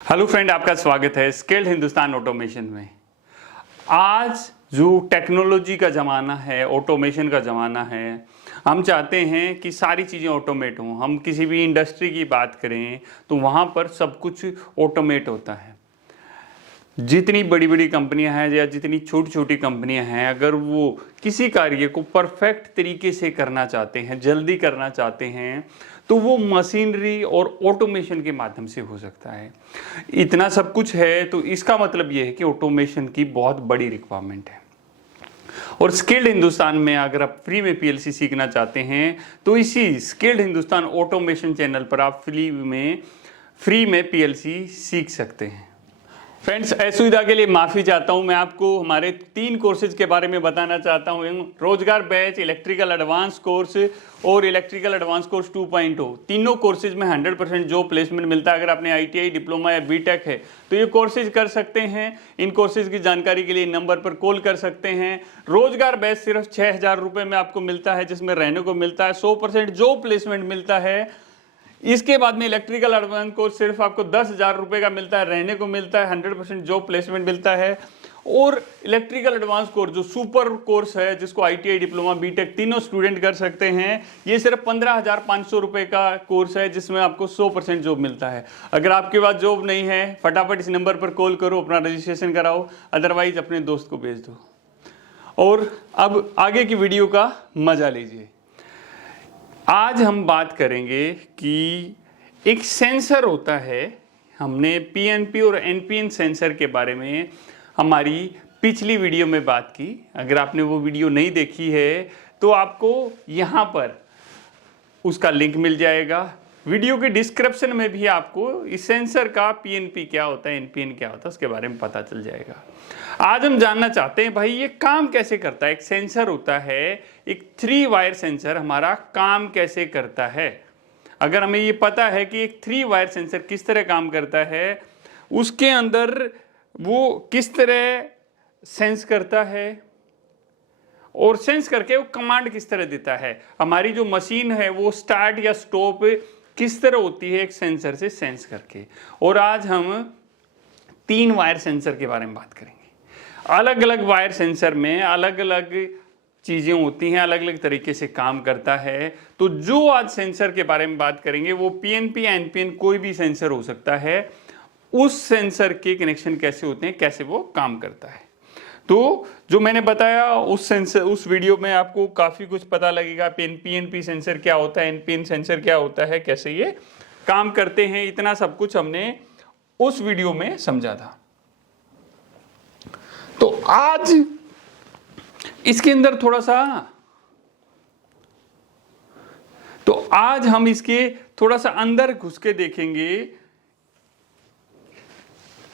Hello friend, आपका स्वागत है स्किल्ड हिंदुस्तान ऑटोमेशन में। आज जो टेक्नोलॉजी का ज़माना है, ऑटोमेशन का ज़माना है, हम चाहते हैं कि सारी चीज़ें ऑटोमेट हों। हम किसी भी इंडस्ट्री की बात करें तो वहाँ पर सब कुछ ऑटोमेट होता है। जितनी बड़ी बड़ी कंपनियां हैं या जितनी छोटी छोटी कंपनियां हैं, अगर वो किसी कार्य को परफेक्ट तरीके से करना चाहते हैं, जल्दी करना चाहते हैं, तो वो मशीनरी और ऑटोमेशन के माध्यम से हो सकता है। इतना सब कुछ है तो इसका मतलब ये है कि ऑटोमेशन की बहुत बड़ी रिक्वायरमेंट है। और स्किल्ड हिंदुस्तान में अगर आप फ्री में पीएलसी सीखना चाहते हैं तो इसी स्किल्ड हिंदुस्तान ऑटोमेशन चैनल पर आप फ्री में पीएलसी सीख सकते हैं। फ्रेंड्स, असुविधा के लिए माफ़ी चाहता हूं। मैं आपको हमारे 3 कोर्सेज के बारे में बताना चाहता हूं। रोजगार बैच, इलेक्ट्रिकल एडवांस कोर्स और इलेक्ट्रिकल एडवांस कोर्स 2.0। तीनों कोर्सेज में 100% जॉब प्लेसमेंट मिलता है। अगर आपने आईटीआई, डिप्लोमा या बीटेक है तो ये कोर्सेज कर सकते हैं। इन कोर्सेज की जानकारी के लिए नंबर पर कॉल कर सकते हैं। रोजगार बैच सिर्फ 6,000 रुपये में आपको मिलता है, जिसमें रहने को मिलता है, 100% जॉब प्लेसमेंट मिलता है। इसके बाद में इलेक्ट्रिकल एडवांस कोर्स सिर्फ आपको 10,000 रुपये का मिलता है, रहने को मिलता है, 100% जॉब प्लेसमेंट मिलता है। और इलेक्ट्रिकल एडवांस कोर्स जो सुपर कोर्स है, जिसको आईटीआई, डिप्लोमा, बीटेक तीनों स्टूडेंट कर सकते हैं, ये सिर्फ 15,500 रुपये का कोर्स है, जिसमें आपको 100% जॉब मिलता है। अगर आपके पास जॉब नहीं है, फटाफट इस नंबर पर कॉल करो, अपना रजिस्ट्रेशन कराओ, अदरवाइज अपने दोस्त को भेज दो। और अब आगे की वीडियो का मजा लीजिए। आज हम बात करेंगे कि एक सेंसर होता है। हमने पीएनपी और एनपीएन सेंसर के बारे में हमारी पिछली वीडियो में बात की। अगर आपने वो वीडियो नहीं देखी है तो आपको यहाँ पर उसका लिंक मिल जाएगा। वीडियो के डिस्क्रिप्शन में भी आपको इस सेंसर का पीएनपी क्या होता है, एनपीएन क्या होता है, उसके बारे में पता चल जाएगा। आज हम जानना चाहते हैं भाई ये काम कैसे करता है। एक सेंसर होता है, एक 3 वायर सेंसर हमारा काम कैसे करता है। अगर हमें ये पता है कि एक 3 वायर सेंसर किस तरह काम करता है, उसके अंदर वो किस तरह सेंस करता है और सेंस करके वो कमांड किस तरह देता है, हमारी जो मशीन है वो स्टार्ट या स्टॉप किस तरह होती है एक सेंसर से सेंस करके। और आज हम 3 वायर सेंसर के बारे में बात करेंगे। अलग अलग वायर सेंसर में अलग अलग चीज़ें होती हैं, अलग अलग तरीके से काम करता है। तो जो आज सेंसर के बारे में बात करेंगे वो पीएनपी या एनपीएन कोई भी सेंसर हो सकता है। उस सेंसर के कनेक्शन कैसे होते हैं, कैसे वो काम करता है। तो जो मैंने बताया उस वीडियो में आपको काफ़ी कुछ पता लगेगा। पीएनपी सेंसर क्या होता है, एनपीएन सेंसर क्या होता है, कैसे ये काम करते हैं, इतना सब कुछ हमने उस वीडियो में समझा था। तो आज इसके अंदर आज हम इसके थोड़ा सा अंदर घुस के देखेंगे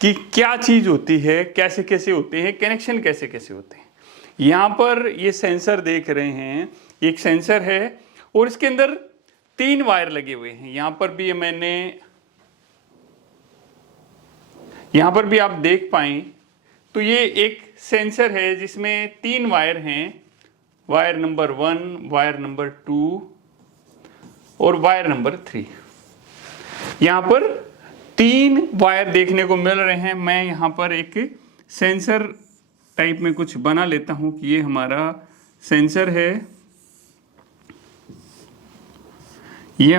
कि क्या चीज होती है, कैसे कैसे होते हैं, कनेक्शन कैसे कैसे होते हैं। यहां पर ये सेंसर देख रहे हैं, एक सेंसर है और इसके अंदर 3 वायर लगे हुए हैं। यहां पर भी आप देख पाएं तो ये एक सेंसर है जिसमें 3 वायर हैं, वायर नंबर 1, वायर नंबर 2 और वायर नंबर 3। यहां पर 3 वायर देखने को मिल रहे हैं। मैं यहां पर एक सेंसर टाइप में कुछ बना लेता हूं कि ये हमारा सेंसर है, ये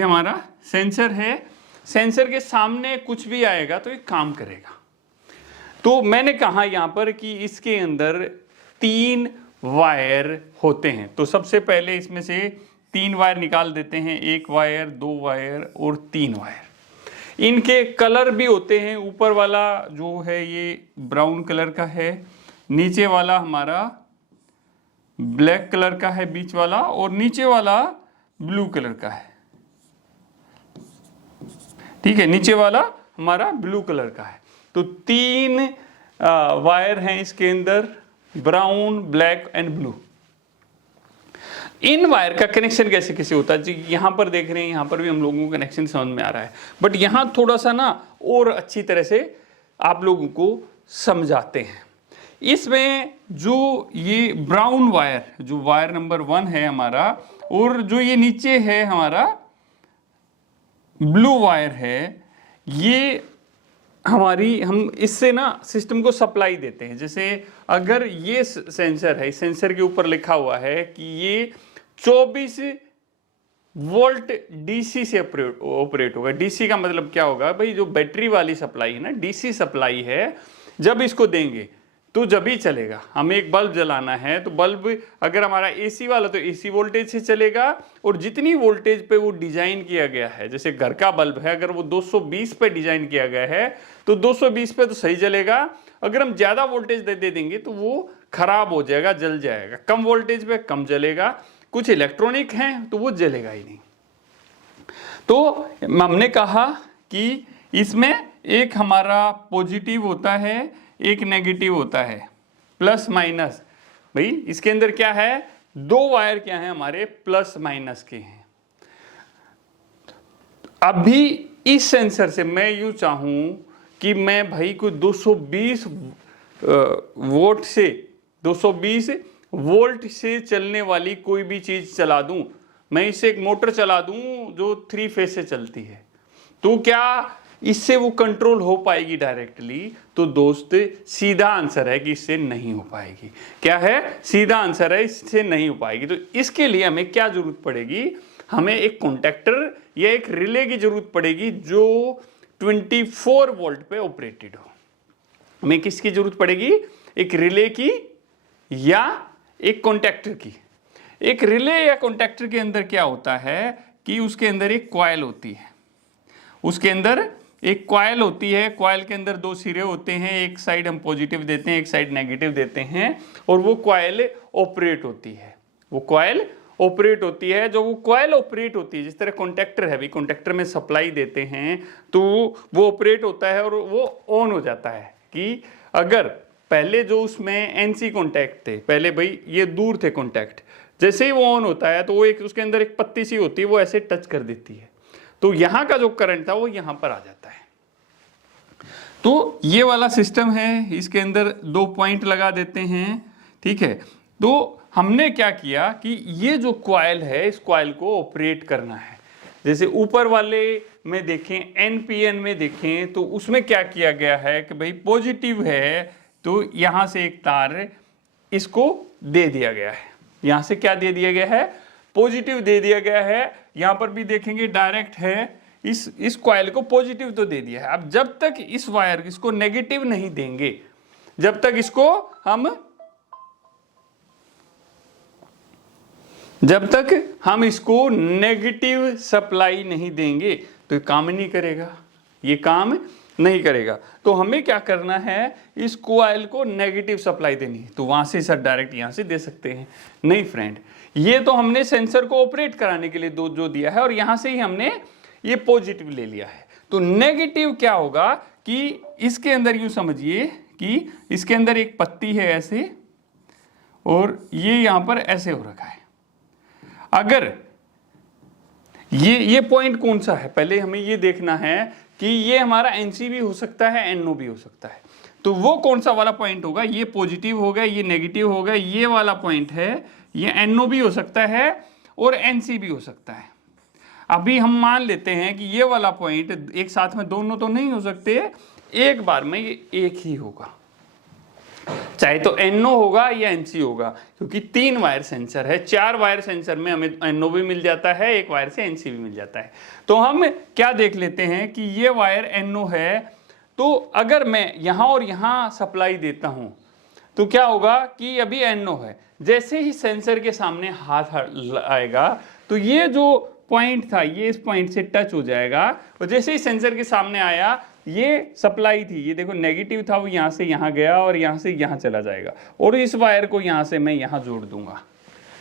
हमारा सेंसर है। सेंसर के सामने कुछ भी आएगा तो ये काम करेगा। तो मैंने कहा यहां पर कि इसके अंदर 3 वायर होते हैं। तो सबसे पहले इसमें से 3 वायर निकाल देते हैं, 1 वायर, 2 वायर और 3 वायर। इनके कलर भी होते हैं। ऊपर वाला जो है ये ब्राउन कलर का है, नीचे वाला हमारा ब्लैक कलर का है, बीच वाला, और नीचे वाला ब्लू कलर का है। ठीक है, नीचे वाला हमारा ब्लू कलर का है। तो 3 वायर हैं इसके अंदर, brown, black and blue. In wire का कनेक्शन कैसे कैसे होता है जी, यहां पर देख रहे हैं, यहां पर भी हम लोगों को कनेक्शन समझ में आ रहा है, बट यहां थोड़ा सा ना और अच्छी तरह से आप लोगों को समझाते हैं। इसमें जो ये ब्राउन वायर, जो वायर नंबर 1 है हमारा, और जो ये नीचे है हमारा ब्लू वायर है, ये हमारी, हम इससे ना सिस्टम को सप्लाई देते हैं। जैसे अगर ये सेंसर है, सेंसर के ऊपर लिखा हुआ है कि ये 24 वोल्ट डीसी से ऑपरेट होगा। डीसी का मतलब क्या होगा भाई, जो बैटरी वाली सप्लाई है ना, डीसी सप्लाई है, जब इसको देंगे तो जब ही चलेगा। हमें एक बल्ब जलाना है तो बल्ब अगर हमारा एसी वाला तो एसी वोल्टेज से चलेगा, और जितनी वोल्टेज पे वो डिजाइन किया गया है, जैसे घर का बल्ब है अगर वो 220 पे डिजाइन किया गया है तो 220 पे तो सही जलेगा। अगर हम ज्यादा वोल्टेज दे देंगे तो वो खराब हो जाएगा, जल जाएगा। कम वोल्टेज पे कम जलेगा, कुछ इलेक्ट्रॉनिक हैं तो वो जलेगा ही नहीं। तो हमने कहा कि इसमें एक हमारा पॉजिटिव होता है, एक नेगेटिव होता है, प्लस माइनस। भाई इसके अंदर क्या है, दो वायर क्या है हमारे, प्लस माइनस के हैं। अभी इस सेंसर से मैं यूं चाहूं कि मैं भाई कोई 220 वोल्ट से 220 वोल्ट से चलने वाली कोई भी चीज चला दूं, मैं इससे एक मोटर चला दूं जो 3 फेज से चलती है, तो क्या इससे वो कंट्रोल हो पाएगी डायरेक्टली? तो दोस्त सीधा आंसर है कि इससे नहीं हो पाएगी। क्या है? सीधा आंसर है, इससे नहीं हो पाएगी। तो इसके लिए हमें क्या जरूरत पड़ेगी, हमें एक कॉन्टेक्टर या एक रिले की जरूरत पड़ेगी जो 24 वोल्ट पे ऑपरेटेड हो। हमें किसकी जरूरत पड़ेगी, एक रिले की या एक कॉन्टेक्टर की। एक रिले या कॉन्टेक्टर के अंदर क्या होता है कि उसके अंदर एक कॉइल होती है, उसके अंदर एक कॉइल होती है। कॉइल के अंदर दो सिरे होते हैं, एक साइड हम पॉजिटिव देते हैं, एक साइड नेगेटिव देते हैं, और वो कॉइल ऑपरेट होती है। वो कॉइल ऑपरेट होती है। जो वो कॉइल ऑपरेट होती है, जिस तरह कॉन्टेक्टर है, भी कॉन्टेक्टर में सप्लाई देते हैं तो वो ऑपरेट होता है और वो ऑन हो जाता है। कि अगर पहले जो उसमें एनसी कॉन्टैक्ट थे, पहले भाई ये दूर थे कॉन्टैक्ट, जैसे ही वो ऑन होता है तो वो एक उसके अंदर एक पत्ती सी होती है, वो ऐसे टच कर देती है, तो यहां का जो करंट था वो यहां पर आ जाता है। तो ये वाला सिस्टम है, इसके अंदर 2 पॉइंट लगा देते हैं, ठीक है। तो हमने क्या किया कि ये जो कॉइल है, इस कॉइल को ऑपरेट करना है। जैसे ऊपर वाले में देखें, एनपीएन में देखें, तो उसमें क्या किया गया है कि भाई पॉजिटिव है तो यहां से एक तार इसको दे दिया गया है। यहां से क्या दे दिया गया है, पॉजिटिव दे दिया गया है। यहां पर भी देखेंगे डायरेक्ट है, इस कॉइल को पॉजिटिव तो दे दिया है। अब जब तक इस वायर इसको नेगेटिव नहीं देंगे, जब तक हम इसको नेगेटिव सप्लाई नहीं देंगे तो ये काम नहीं करेगा, ये काम नहीं करेगा। तो हमें क्या करना है, इस कॉइल को नेगेटिव सप्लाई देनी है। तो वहां से सर डायरेक्ट यहां से दे सकते हैं? नहीं फ्रेंड, ये तो हमने सेंसर को ऑपरेट कराने के लिए जो दिया है, और यहां से ही हमने ये पॉजिटिव ले लिया है। तो नेगेटिव क्या होगा कि इसके अंदर यूं समझिए कि इसके अंदर एक पत्ती है ऐसे, और ये यहां पर ऐसे हो रखा है। अगर ये पॉइंट कौन सा है, पहले हमें ये देखना है कि ये हमारा एनसी भी हो सकता है, एनओ भी हो सकता है। तो वो कौन सा वाला पॉइंट होगा, ये पॉजिटिव होगा, ये नेगेटिव होगा, ये वाला पॉइंट है, ये एनओ भी हो सकता है और एनसी भी हो सकता है। अभी हम मान लेते हैं कि ये वाला पॉइंट एक साथ में दोनों तो नहीं हो सकते, एक बार में ये एक ही होगा, चाहे तो एनओ होगा या एनसी होगा, क्योंकि 3 वायर सेंसर है। 4 वायर सेंसर में हमें एनओ भी मिल जाता है, एक वायर से एनसी भी मिल जाता है। तो हम क्या देख लेते हैं कि ये वायर एनओ है, तो अगर मैं यहां और यहां सप्लाई देता हूं तो क्या होगा कि अभी एनओ है, जैसे ही सेंसर के सामने हाथ आएगा तो ये जो पॉइंट था ये इस पॉइंट से टच हो जाएगा, और जैसे ही सेंसर के सामने आया, ये सप्लाई थी, ये देखो नेगेटिव था, वो यहां से यहां गया और यहां से यहां चला जाएगा, और इस वायर को यहां से मैं यहां जोड़ दूंगा।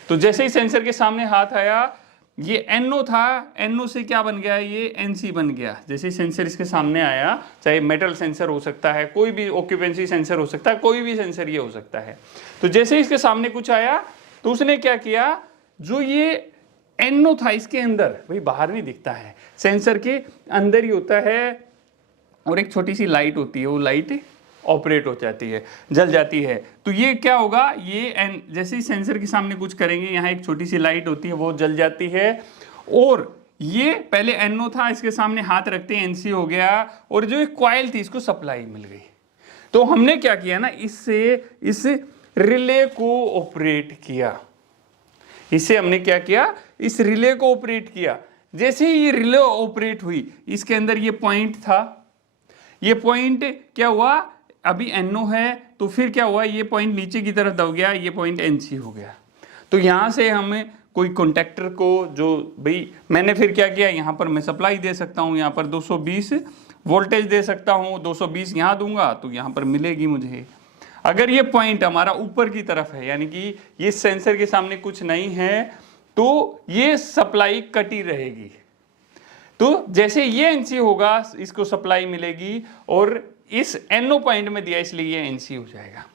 तो जैसे ही सेंसर के सामने हाथ आया, ये एनओ था, एनओ से क्या बन गया, ये एनसी बन गया। जैसे ही सेंसर इसके सामने आया, चाहे मेटल सेंसर हो सकता है, कोई भी ऑक्यूपेंसी सेंसर हो सकता है, कोई भी सेंसर ये हो सकता है। तो जैसे ही इसके सामने कुछ आया तो उसने क्या किया, जो ये एनओ था इसके अंदर, भाई बाहर नहीं दिखता है, सेंसर के अंदर ही होता है, और एक छोटी सी लाइट होती है, वो लाइट ऑपरेट हो जाती है, जल जाती है। तो ये क्या होगा, ये जैसे ही सेंसर के सामने कुछ करेंगे, यहाँ एक छोटी सी लाइट होती है, वो जल जाती है, और ये पहले NO था, इसके सामने हाथ रखते हैं NC हो गया, और जो एक कॉइल थी इसको सप्लाई मिल गई। तो हमने क्या किया ना, इससे इस रिले को ऑपरेट किया, इससे हमने क्या किया, इस रिले को ऑपरेट किया। जैसे ही ये रिले ऑपरेट हुई, इसके अंदर ये पॉइंट था, ये पॉइंट क्या हुआ, अभी NO है तो फिर क्या हुआ, ये पॉइंट नीचे की तरफ दब गया, ये पॉइंट NC हो गया। तो यहां से हमें कोई कॉन्टेक्टर को, जो भाई मैंने फिर क्या किया, यहाँ पर मैं सप्लाई दे सकता हूँ, यहाँ पर 220 वोल्टेज दे सकता हूँ, 220 यहाँ दूंगा तो यहाँ पर मिलेगी मुझे। अगर ये पॉइंट हमारा ऊपर की तरफ है, यानी कि ये सेंसर के सामने कुछ नहीं है, तो ये सप्लाई कटी रहेगी। तो जैसे ये NC होगा, इसको सप्लाई मिलेगी, और इस NO पॉइंट में दिया इसलिए ये NC हो जाएगा।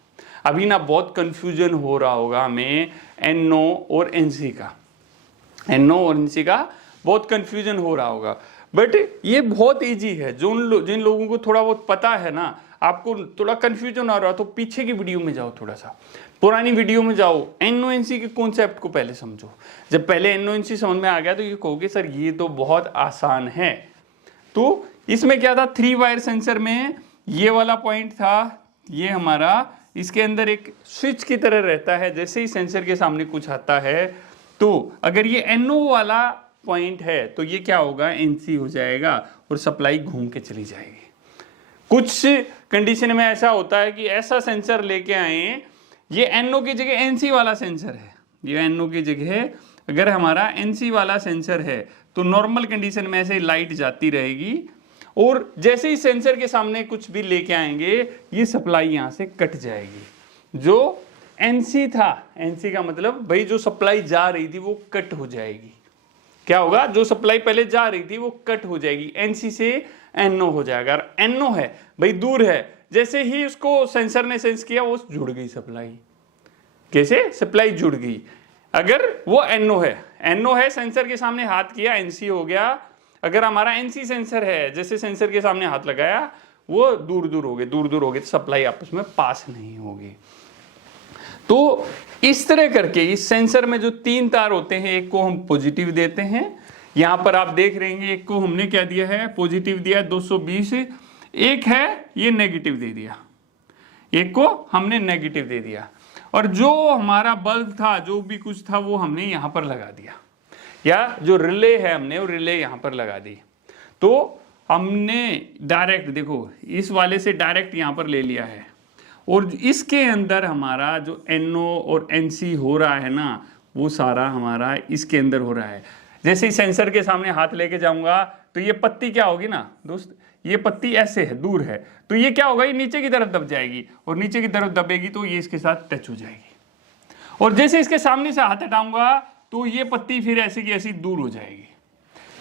अभी ना बहुत कंफ्यूजन हो रहा होगा हमें NO और NC का, NO और NC का बहुत कंफ्यूजन हो रहा होगा, बट ये बहुत इजी है। जिन लोगों को थोड़ा बहुत पता है ना, आपको थोड़ा कंफ्यूजन आ रहा है तो पीछे की वीडियो में जाओ, थोड़ा सा पुरानी वीडियो में जाओ, NO NC के कॉन्सेप्ट को पहले समझो। जब पहले NO NC समझ में आ गया तो ये कहोगे सर ये तो बहुत आसान है। तो इसमें क्या था, 3 वायर सेंसर में ये वाला पॉइंट था, ये हमारा, इसके अंदर एक स्विच की तरह रहता है। जैसे ही सेंसर के सामने कुछ आता है, तो अगर ये NO वाला पॉइंट है तो ये क्या होगा, NC हो जाएगा और सप्लाई घूम के चली जाएगी। कुछ कंडीशन में ऐसा होता है कि ऐसा सेंसर लेके आए, ये NO की जगह NC वाला सेंसर है, ये NO की जगह अगर हमारा NC वाला सेंसर है तो नॉर्मल कंडीशन में ऐसे लाइट जाती रहेगी, और जैसे ही सेंसर के सामने कुछ भी लेके आएंगे ये सप्लाई यहां से कट जाएगी। जो NC था, NC का मतलब भाई जो सप्लाई जा रही थी वो कट हो जाएगी। क्या होगा, जो सप्लाई पहले जा रही थी वो कट हो जाएगी, NC से NO हो जाएगा। और NO है भाई दूर है, जैसे ही उसको सेंसर ने सेंस किया वो जुड़ गई सप्लाई। कैसे, सप्लाई जुड़ गई। अगर वो NO है, सेंसर के सामने हाथ किया, NC हो गया। अगर हमारा NC सेंसर है, जैसे सेंसर के सामने हाथ लगाया, वो दूर दूर हो गए, तो सप्लाई आपस में पास नहीं होगी। तो इस तरह करके इस सेंसर में जो 3 तार होते हैं, एक को हम पॉजिटिव देते हैं, यहां पर आप देख रहे हैं, एक को हमने क्या दिया है, पॉजिटिव दिया 220, एक है ये नेगेटिव दे दिया, एक को हमने नेगेटिव दे दिया, और जो हमारा बल्ब था, जो भी कुछ था, वो हमने यहां पर लगा दिया, या जो रिले है हमने वो रिले यहां पर लगा दी। तो हमने डायरेक्ट देखो इस वाले से डायरेक्ट यहां पर ले लिया है, और इसके अंदर हमारा जो NO और NC हो रहा है ना, वो सारा हमारा इसके अंदर हो रहा है। जैसे ही सेंसर के सामने हाथ लेके जाऊंगा तो ये पत्ती क्या होगी ना दोस्त, ये पत्ती ऐसे है, दूर है, तो ये क्या होगा, ये नीचे की तरफ दब जाएगी, और नीचे की तरफ दबेगी तो ये इसके साथ टच हो जाएगी। और जैसे इसके सामने से हाथ हटाऊंगा तो ये पत्ती फिर ऐसे की ऐसी दूर हो जाएगी।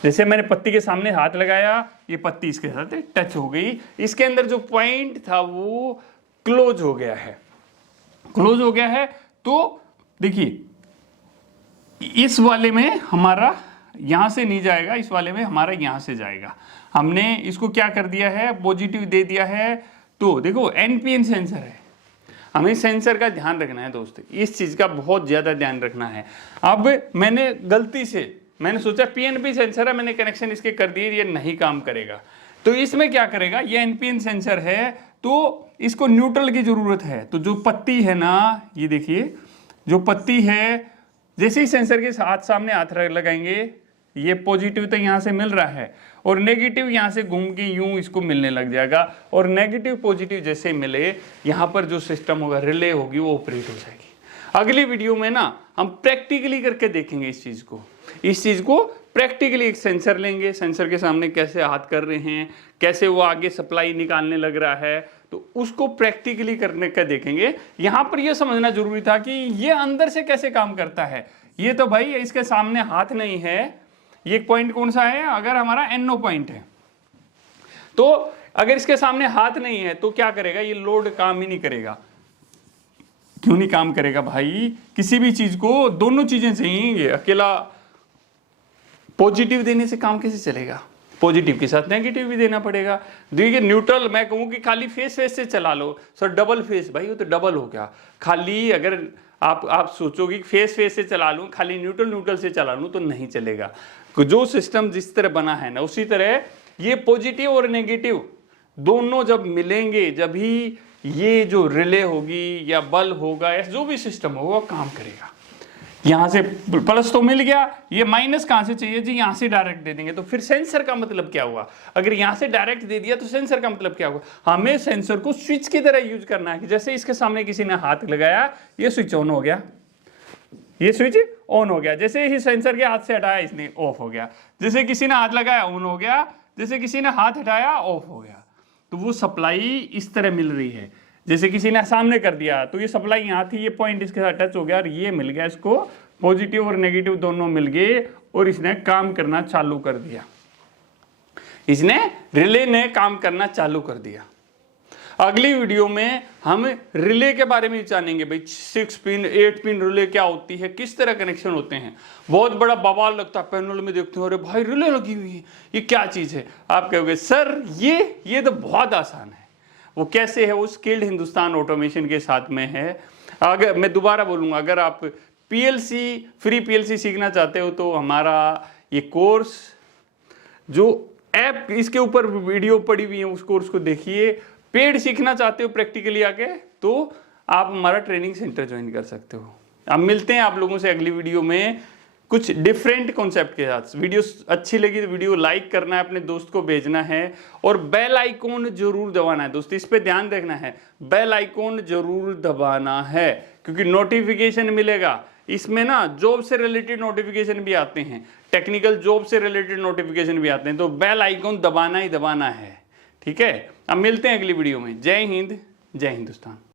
जैसे मैंने पत्ती के सामने हाथ लगाया, ये पत्ती इसके साथ टच हो गई, इसके अंदर जो पॉइंट था वो क्लोज हो गया है, क्लोज हो गया है। तो देखिए इस वाले में हमारा यहां से नहीं जाएगा, इस वाले में हमारा यहां से जाएगा। हमने इसको क्या कर दिया है, पॉजिटिव दे दिया है। तो देखो NPN सेंसर है, हमें सेंसर का ध्यान रखना है दोस्त, इस चीज का बहुत ज्यादा ध्यान रखना है। अब मैंने गलती से मैंने सोचा PNP सेंसर है, मैंने कनेक्शन इसके कर दिए, ये नहीं काम करेगा। तो इसमें क्या करेगा, ये NPN सेंसर है तो इसको न्यूट्रल की जरूरत है। तो जो पत्ती है ना, ये देखिए जो पत्ती है, जैसे ही सेंसर के सामने हाथ लगाएंगे, ये पॉजिटिव तो यहाँ से मिल रहा है और नेगेटिव यहाँ से घूम के यूं इसको मिलने लग जाएगा, और नेगेटिव पॉजिटिव जैसे ही मिले यहाँ पर जो सिस्टम होगा, रिले होगी, वो ऑपरेट हो जाएगी। अगली वीडियो में ना हम प्रैक्टिकली करके देखेंगे इस चीज को प्रैक्टिकली। एक सेंसर लेंगे, सेंसर के सामने कैसे हाथ कर रहे हैं, कैसे वो आगे सप्लाई निकालने लग रहा है, तो उसको प्रैक्टिकली करने का देखेंगे। यहां पर यह समझना जरूरी था कि ये अंदर से कैसे काम करता है। ये तो भाई इसके सामने हाथ नहीं है, ये पॉइंट कौन सा है, अगर हमारा NO पॉइंट है, तो अगर इसके सामने हाथ नहीं है तो क्या करेगा, ये लोड काम ही नहीं करेगा। क्यों नहीं काम करेगा भाई, किसी भी चीज को दोनों चीजें चाहिए, अकेला पॉजिटिव देने से काम कैसे चलेगा, पॉजिटिव के साथ नेगेटिव भी देना पड़ेगा। देखिए न्यूट्रल, मैं कहूँ कि खाली फेस से चला लो सर, डबल फेस, भाई वो तो डबल हो गया। खाली अगर आप सोचोगे कि फेस से चला लूँ, खाली न्यूट्रल से चला लूँ तो नहीं चलेगा। जो सिस्टम जिस तरह बना है ना, उसी तरह ये पॉजिटिव और नेगेटिव दोनों जब मिलेंगे, जब ही ये जो रिले होगी या बल्ब होगा या जो भी सिस्टम होगा काम करेगा। यहां से प्लस तो मिल गया, ये माइनस कहां से चाहिए जी, यहां से डायरेक्ट दे देंगे। तो फिर सेंसर का मतलब क्या हुआ? अगर यहां से डायरेक्ट दे दिया तो सेंसर का मतलब क्या हुआ? हमें सेंसर को स्विच की तरह यूज करना है कि जैसे इसके सामने किसी ने हाथ लगाया, ये स्विच ऑन हो गया, ये स्विच ऑन हो गया। जैसे ही सेंसर के हाथ से हटाया, इसने ऑफ हो गया। जैसे किसी ने हाथ लगाया, ऑन हो गया। जैसे किसी ने हाथ हटाया, ऑफ हो गया। तो वो सप्लाई इस तरह मिल रही है। जैसे किसी ने सामने कर दिया तो ये सप्लाई यहाँ थी, ये पॉइंट इसके साथ टच हो गया और ये मिल गया, इसको पॉजिटिव और नेगेटिव दोनों मिल गए और इसने काम करना चालू कर दिया। इसने रिले ने काम करना चालू कर दिया। अगली वीडियो में हम रिले के बारे में जानेंगे, भाई 6 पिन 8 पिन रिले क्या होती है, किस तरह कनेक्शन होते हैं। बहुत बड़ा बवाल लगता है, पैनल में देखते हो, अरे भाई रिले लगी हुई है, ये क्या चीज है? आप कहोगे सर ये तो बहुत आसान है। वो कैसे है? वो स्किल्ड हिंदुस्तान ऑटोमेशन के साथ में है। अगर मैं दोबारा बोलूंगा, अगर आप पीएलसी फ्री पीएलसी सीखना चाहते हो तो हमारा ये कोर्स जो ऐप इसके ऊपर वीडियो पड़ी हुई है उस कोर्स को देखिए। पेड सीखना चाहते हो प्रैक्टिकली आके तो आप हमारा ट्रेनिंग सेंटर ज्वाइन कर सकते हो। अब मिलते हैं आप लोगों से अगली वीडियो में कुछ डिफरेंट कॉन्सेप्ट के साथ। वीडियो अच्छी लगी तो वीडियो लाइक करना है, अपने दोस्त को भेजना है और बेल आइकॉन जरूर दबाना है। दोस्तों इस पे ध्यान रखना है, बेल आइकॉन जरूर दबाना है क्योंकि नोटिफिकेशन मिलेगा। इसमें ना जॉब से रिलेटेड नोटिफिकेशन भी आते हैं, टेक्निकल जॉब से रिलेटेड नोटिफिकेशन भी आते हैं, तो बेल आइकॉन दबाना ही दबाना है। ठीक है, अब मिलते हैं अगली वीडियो में। जय हिंद, जय हिंदुस्तान।